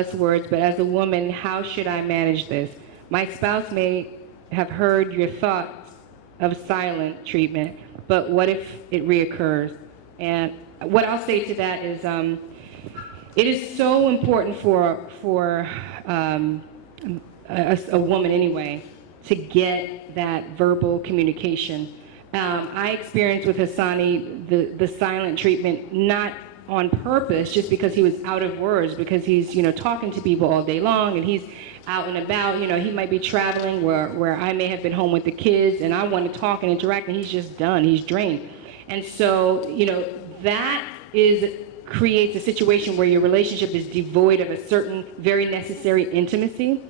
less words, but as a woman, how should I manage this? My spouse may have heard your thoughts of silent treatment, but what if it reoccurs? And what I'll say to that is, it is so important for a woman anyway to get that verbal communication. I experienced with Hasani the silent treatment, not on purpose, just because he was out of words, because he's, talking to people all day long, and he's out and about. He might be traveling where I may have been home with the kids, and I want to talk and interact, and he's just done, he's drained. And so, that creates a situation where your relationship is devoid of a certain very necessary intimacy,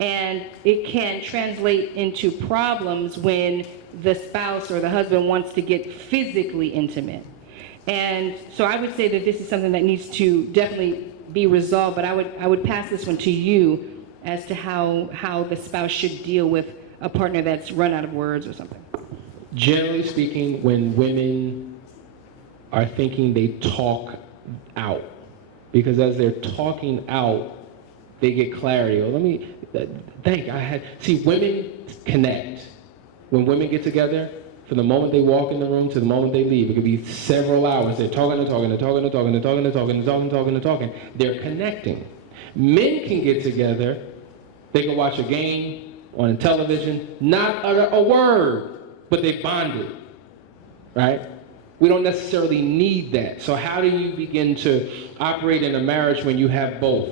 and it can translate into problems when the spouse or the husband wants to get physically intimate. And so I would say that this is something that needs to definitely be resolved, but I would pass this one to you as to how the spouse should deal with a partner that's run out of words or something. Generally speaking, when women are thinking, they talk out, because as they're talking out, they get clarity. Women connect. When women get together, from the moment they walk in the room to the moment they leave, it could be several hours. They're talking. They're connecting. Men can get together. They can watch a game on television, not a word, but they bonded, right? We don't necessarily need that. So how do you begin to operate in a marriage when you have both?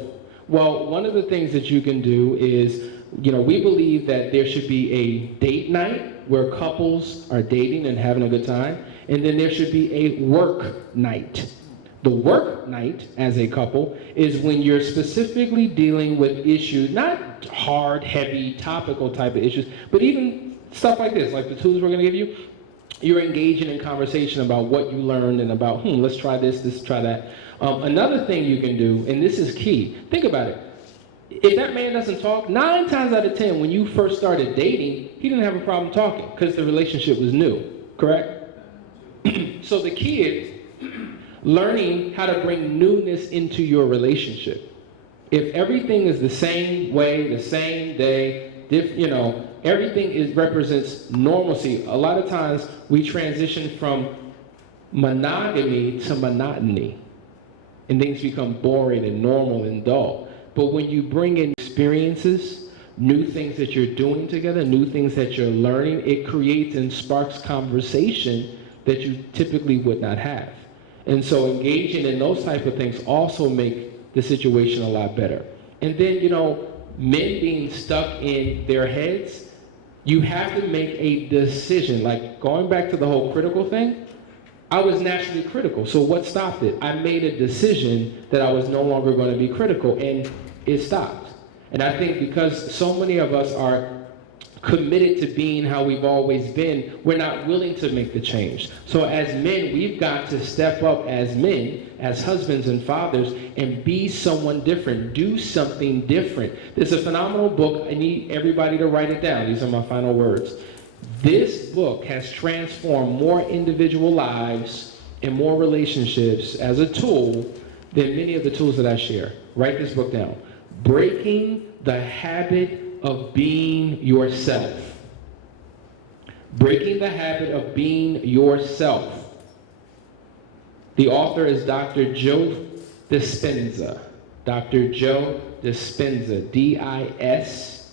Well, one of the things that you can do is, we believe that there should be a date night where couples are dating and having a good time, and then there should be a work night. The work night as a couple is when you're specifically dealing with issues, not hard, heavy, topical type of issues, but even stuff like this, like the tools we're going to give you. You're engaging in conversation about what you learned and about, let's try this, let's try that. Another thing you can do, and this is key, think about it. If that man doesn't talk, 9 times out of 10, when you first started dating, he didn't have a problem talking because the relationship was new, correct? So the key is learning how to bring newness into your relationship. If everything is the same way, the same day, everything represents normalcy. A lot of times we transition from monogamy to monotony, and things become boring and normal and dull. But when you bring in experiences, new things that you're doing together, new things that you're learning, it creates and sparks conversation that you typically would not have. And so engaging in those type of things also make the situation a lot better. And then, men being stuck in their heads, you have to make a decision. Like going back to the whole critical thing, I was naturally critical. So what stopped it? I made a decision that I was no longer going to be critical, and it stopped. And I think because so many of us are committed to being how we've always been, we're not willing to make the change. So as men, we've got to step up as men, as husbands and fathers, and be someone different, do something different. There's a phenomenal book. I need everybody to write it down. These are my final words. This book has transformed more individual lives and more relationships as a tool than many of the tools that I share. Write this book down. Breaking the Habit of Being Yourself. Breaking the Habit of Being Yourself. The author is Dr. Joe Dispenza. Dr. Joe Dispenza. Dispenza.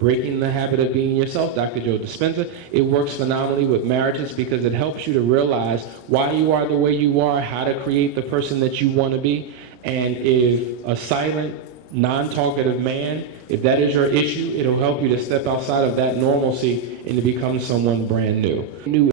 Breaking the Habit of Being Yourself, Dr. Joe Dispenza. It works phenomenally with marriages because it helps you to realize why you are the way you are, how to create the person that you want to be. And if a silent, non-talkative man, if that is your issue, it'll help you to step outside of that normalcy and to become someone brand new.